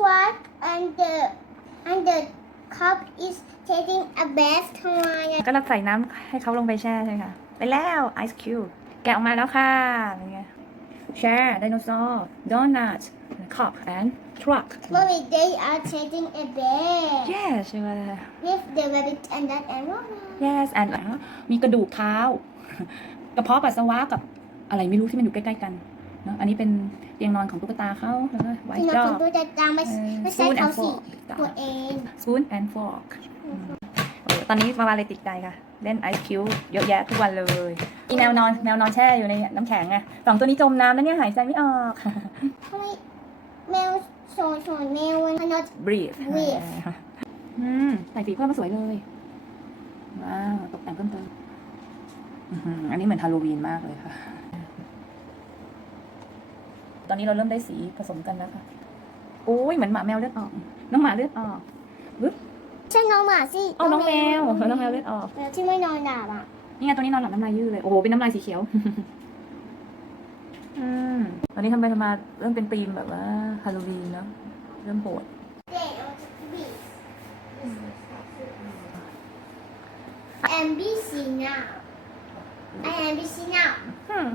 truck and the and the cup is taking a bath ทำไมอะก็เราใส่น้ำให้เขาลงไปแช่ใช่ไหมคะไปแล้วไอศคิวแกะออกมาแล้วค่ะเป็นไงแช่ไดโนเสาร์โดนัทคัพ and truck Mommy they are taking a bath yes ใช่ไหม with the rabbit and that animal yes and มีกระดูกเท้ากระเพาะปัสสาวะกับอะไรไม่รู้ที่มันอยู่ใกล้ๆกัน เนอะอันนี้เป็นเตียงนอนของตุ๊กตาเขาแล้วก็ไว้ที่น้องจอคนตัวจะจางไม่เออไม่ใช่ spoon เขา and สิ fork ตัวเอง spoon and fork โอ้ตอนนี้มาวาเลยติดใจค่ะ เล่นไอซ์คิวเยอะแยะทุกวันเลยมีแมวนอนแมวนอนแช่อยู่ในน้ำแข็งไงสองตัวนี้จมน้ำแล้วเนี่ยหายใจไม่ออก ทำไมแมวโชว์โชว์แมวมัน not breathe breathe อืมใส่สีเพิ่มมาสวยเลย ว้าว ตกแต่งเพิ่มเติมอื้อหืออันนี้เหมือนฮาโลวีนมากเลยค่ะ ตอนนี้เราเริ่มได้สีผสมกันแล้วค่ะโอ้ยเหมือนหมาแมวเลือดออก น้องหมาเลือดออกใช่น้องหมาสิเอาน้องแมวน้องแมวเลือดออกแมวที่ไม่นอนหลับอะนี่ไงตัวนี้นอนหลับน้ำลายยืดเลย โอ้โห เป็นน้ำลายสีเขียว อืม ตอนนี้ทำไปทำมาเริ่มเป็นธีมแบบว่าฮาโลวีนเนาะ เริ่มโหด I am busy now I am busy now อืม